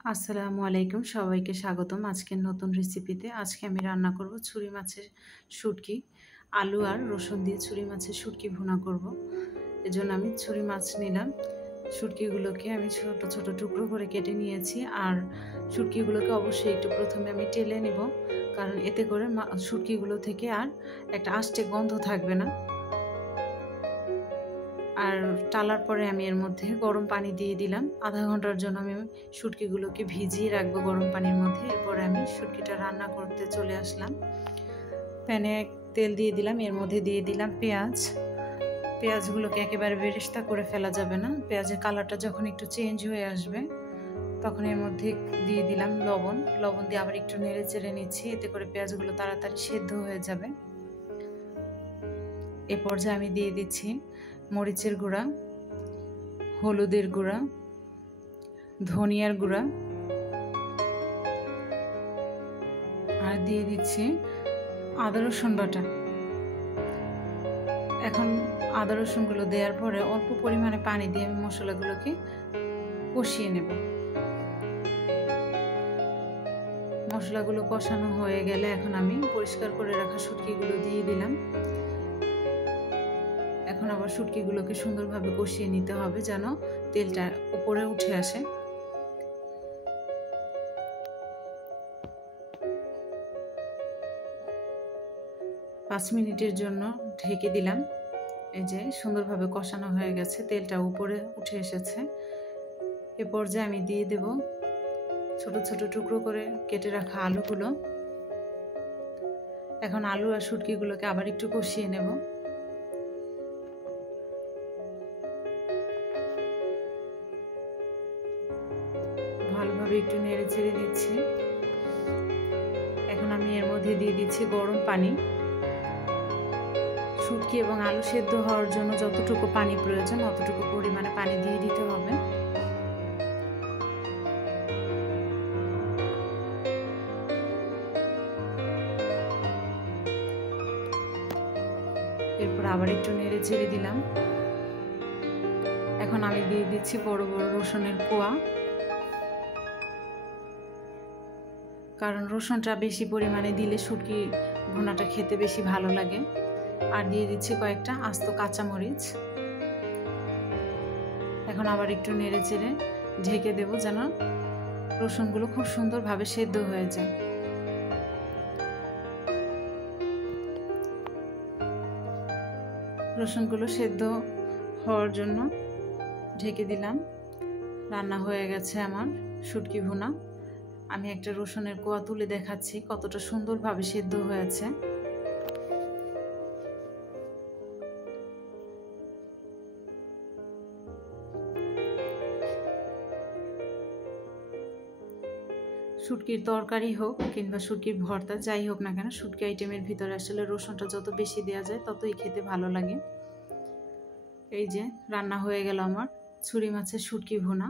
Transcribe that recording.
আসসালামু আলাইকুম, সবাইকে স্বাগতম আজকের নতুন রেসিপিতে। আজকে আমি রান্না করব ছুরি মাছের শুটকি। আলু আর রসুন দিয়ে ছুরি মাছের শুটকি ভুনা করব। এজন্য আমি ছুরি মাছ নিলাম। শুটকিগুলোকে আমি ছোট ছোট টুকরো করে কেটে নিয়েছি। আর শুটকিগুলোকে অবশ্যই একটু প্রথমে আমি টেলে নেব, কারণ এতে করে শুটকিগুলো থেকে আর একটা আষ্টে গন্ধ থাকবে না। আর টালার পরে আমি এর মধ্যে গরম পানি দিয়ে দিলাম। আধা ঘন্টার জন্য আমি শুটকিগুলোকে ভিজিয়ে রাখবো গরম পানির মধ্যে। এরপরে আমি শুটকিটা রান্না করতে চলে আসলাম। প্যানে তেল দিয়ে দিলাম, এর মধ্যে দিয়ে দিলাম পেঁয়াজ। পেঁয়াজগুলোকে একেবারে বেরেস্তা করে ফেলা যাবে না। পেঁয়াজের কালারটা যখন একটু চেঞ্জ হয়ে আসবে তখন এর মধ্যে দিয়ে দিলাম লবণ। লবণ দিয়ে আবার একটু নেড়ে চেড়ে নিচ্ছি, এতে করে পেঁয়াজগুলো তাড়াতাড়ি সেদ্ধ হয়ে যাবে। এ পর্যায়ে আমি দিয়ে দিচ্ছি মরিচের গুঁড়া, হলুদের গুঁড়া, ধনিয়ার গুঁড়া, আর দিয়ে দিচ্ছি আদা রসুন বাটা। এখন আদা রসুনগুলো দেওয়ার পরে অল্প পরিমাণে পানি দিয়ে আমি মশলাগুলোকে কষিয়ে নেব। মশলাগুলো কষানো হয়ে গেলে এখন আমি পরিষ্কার করে রাখা শুটকিগুলো দিয়ে দিলাম। এখন আবার শুটকিগুলোকে সুন্দরভাবে কষিয়ে নিতে হবে যেন তেলটা উপরে উঠে আসে। পাঁচ মিনিটের জন্য ঢেকে দিলাম। এই যে সুন্দরভাবে কষানো হয়ে গেছে, তেলটা উপরে উঠে এসেছে। এ পর্যায়ে আমি দিয়ে দেব ছোট ছোট টুকরো করে কেটে রাখা আলুগুলো। এখন আলু আর শুটকিগুলোকে আবার একটু কষিয়ে নেব। ভালোভাবে একটু নেড়ে চেড়ে দিচ্ছি। এখন আমি এর মধ্যে দিয়ে দিচ্ছি গরম পানি। শুটকি এবং আলু সেদ্ধ হওয়ার জন্য যতটুকু পানি প্রয়োজন অতটুকু পরিমাণে পানি দিয়ে দিতে হবে। এরপর আবার একটু নেড়ে চেড়ে দিলাম। এখন আমি দিয়ে দিচ্ছি বড় বড় রসুনের কোয়া, কারণ রসুনটা বেশি পরিমাণে দিলে শুটকি ভুনাটা খেতে বেশি ভালো লাগে। আর দিয়ে দিচ্ছি কয়েকটা আস্ত কাঁচামরিচ। এখন আবার একটু নেড়ে চেড়ে ঢেকে দেব যেন রসুনগুলো খুব সুন্দরভাবে সেদ্ধ হয়ে যায়। রসুনগুলো সেদ্ধ হওয়ার জন্য ঢেকে দিলাম। রান্না হয়ে গেছে আমার শুটকি ভুনা। আমি একটা রসুনের কোয়া তুলে দেখাচ্ছি কতটা সুন্দরভাবে সেদ্ধ হয়েছে। শুটকির তরকারি হোক কিংবা শুটকির ভর্তা যাই হোক না কেন, শুটকি আইটেমের ভিতরে আসলে রসুনটা যত বেশি দেওয়া যায় ততই খেতে ভালো লাগে। এই যে রান্না হয়ে গেল আমার ছুরি মাছের শুটকি ভুনা।